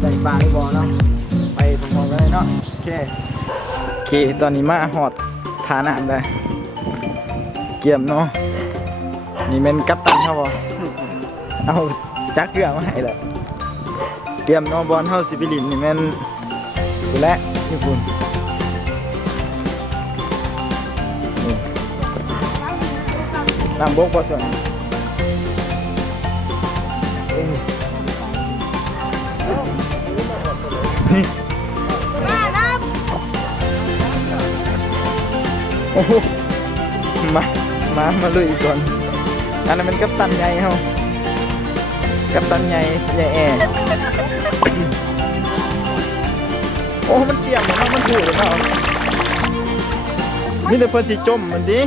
ใส่ปลาให้บอเนาะไปพร้อมๆกันเลยเนาะโอเคตอนนี้มาหอดทาน้ำได้เกี่ยมเนาะนี่เป็นกัปตันเขาบอเอาจักเรือมาให้เลยเกี่ยมเนาะบอลเท่าสิบิลินนี่เป็นกูและญี่ปุ่นน้ำบกพอส่วนโอ้โหมาลุยก่อนอันนั้นเป็นกัปตันใหญ่เฮากัปตันใหญ่แอโอ้มันเกี่ยมเนาะมันถูกเนาะนี่แต่เพิ่นสิจมมันดิ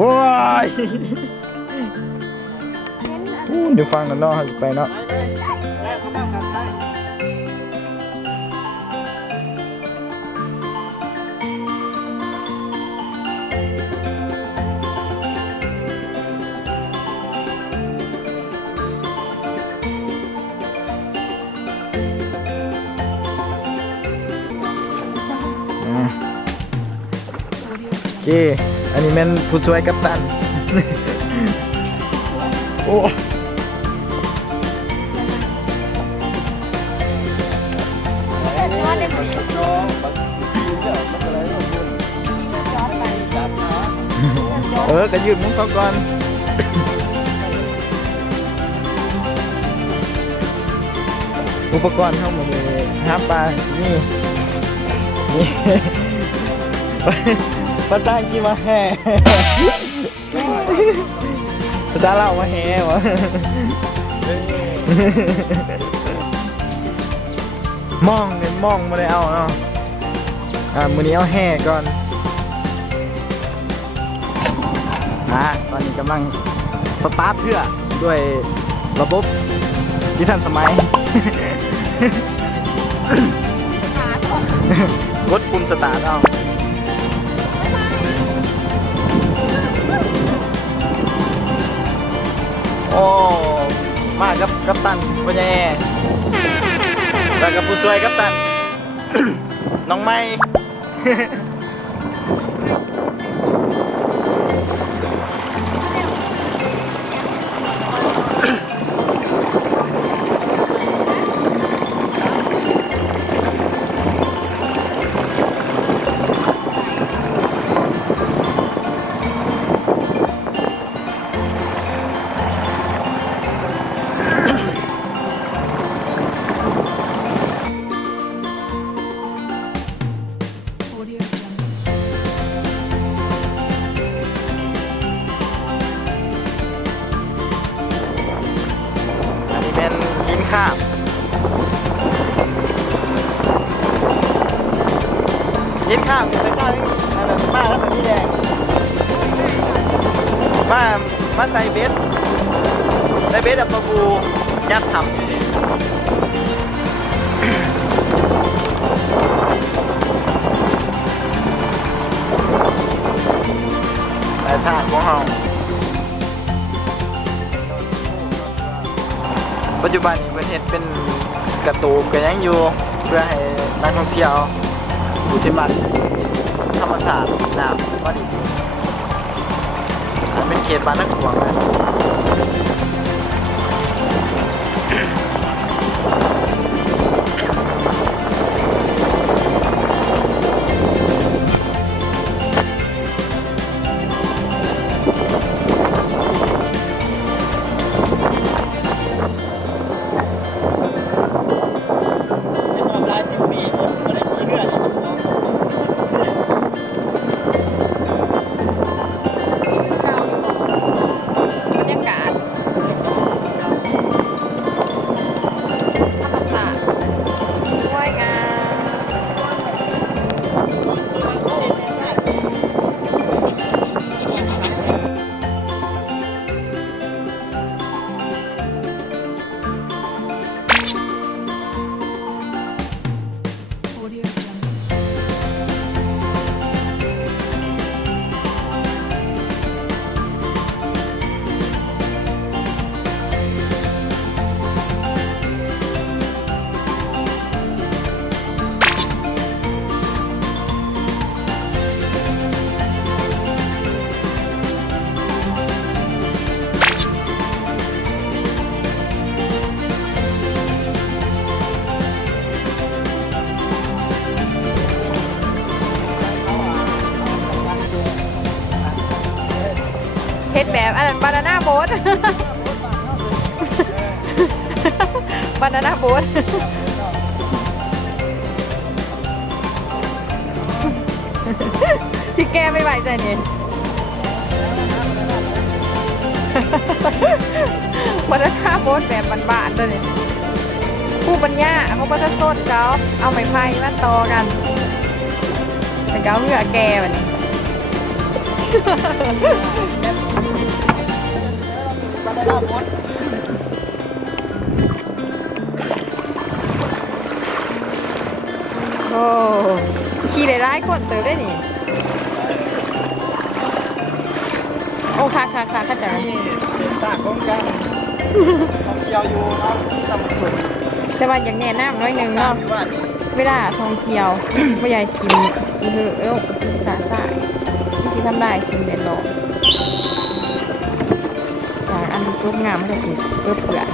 ว้ายเดี๋ยวฟังกันเนาะไปเนาะโอเคอันนี้แม่นผู้ช่วยกัปตันโอ้ก็ยืมมุ้งเขาก่อนอุปกรณ์เข้ามาเลยหาปลานี่ภาษาอังกฤษมาแห่ภาษาลาวมาแห่วะมองเน้นมองมาเลยเอาเนาะมือนี้เอาแห่ก่อนตอนนี้กำลังสตาร์ทเพื่อด้วยระบบที่ทันสมัยกดปุ่มสตาร์ทเอาโอ้มากับกัปตันพ่อใหญ่แล้วกับผู้ช่วยกัปตัน น้องไม้ข้ามยินข้ามเป็นข้าวมาแล้วแบบนี้แดงมาใส่เบสได้เบสแบบปลาบูยัดทำอยู่นี่แต่ท่าของเราปัจจุบันนี้ประเทศเป็นกระตูมกันยังอยู่เพื่อให้นักท่องเที่ยวอยู่ที่มันธรรมศาสตร์น้ำก็ดีเป็นเขตบ้านนักหลวงนะ บ๊ทบานาน่าโบ๊ทชิแก้ไม่ไหวใจนี่บานาน่าโบ๊ทแบบบานๆเลยนี่ผู้ปัญญาเขาก็จะต้นเขาเอาไม้ไผ่มาต่อกันแต่เขาเหือแกแบบนี้โอ้ขี่ได้ร้ายคนเติมได้นี่โอ้ค่ะเข้าใจแล้ว นี่เป็นสร้างโครงการท่องเที่ยวอยู่เนาะที่สมุทรสงคราม แต่ว่าอย่างแน่น้ำน้อยหนึ่งเนาะ ที่ว่า เวลาท่องเที่ยว ไม่ใหญ่กินอีเหอะสาสายที่ทำได้สิ่งเด่นหรอกอย่างอันรูปงามมันจะสิเปื้อเปื่อน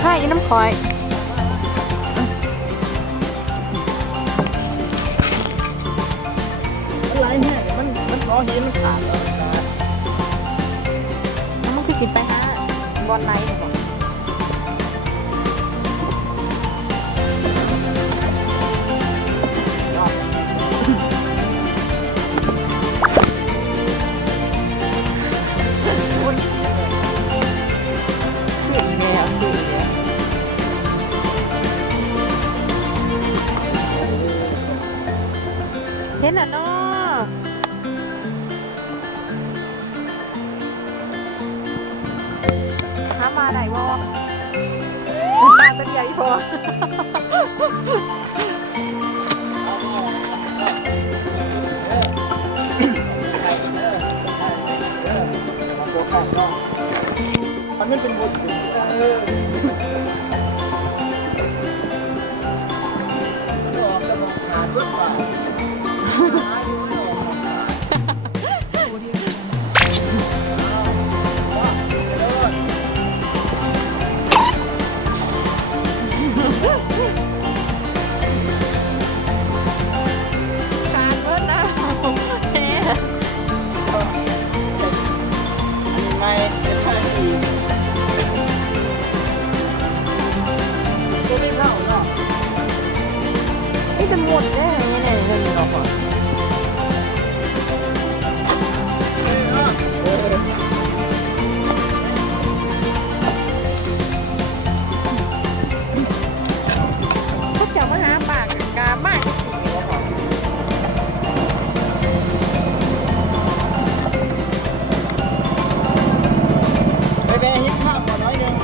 ไผ่น้ำคอย อะไรเนี่ยมันล้อหินมันขาดแล้ว แล้วมันคือสิไปหาบอลไลท์บอกขึ้นแล้วขึ้นแล้วเห็นอ่ะเนาะหามาไหนวะตาเป็นใหญ่พอ โบขาดเนาะมันไม่เป็นบทจะบอกขาดเยอะกว่าการเบิ้ลนะเฮ้ ในเป็นท่าทีก็ไม่เข้าเนาะ ไอ้จะหมดได้ยังไงเนี่ยเงินเราก่อนเขาจะมาหาปากกาบ้านไปแบะฮิปข้าวก่อนน้อยนึง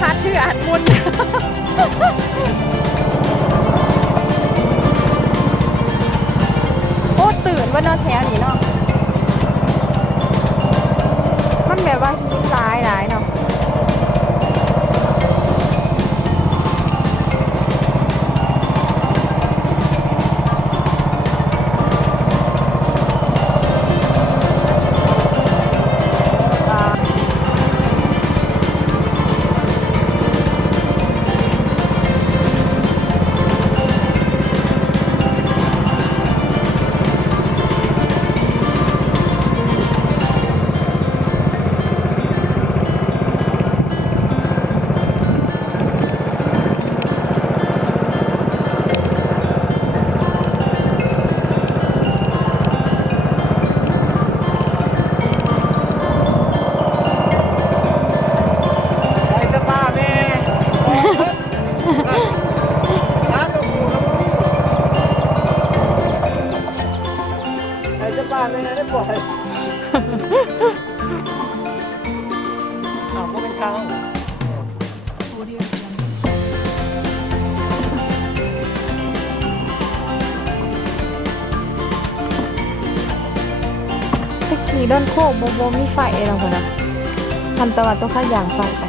พัดที่อ่านมุนโอ้ตื่นว่านอนแถวนี้เนาะมันแบบว่าหินหลายเนาะปล่อยอ้าวก็เป็นทางตะกี้ด้านโคกโบมีไฟเองคนนะทันตะวันต้องข้าอย่างไฟไป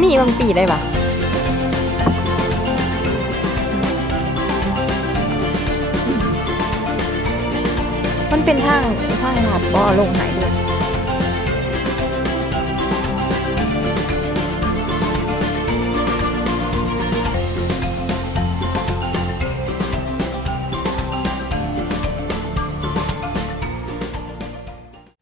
มีบางปีได้ปะ มันเป็นทางลาดบ่อลงไหนด้วย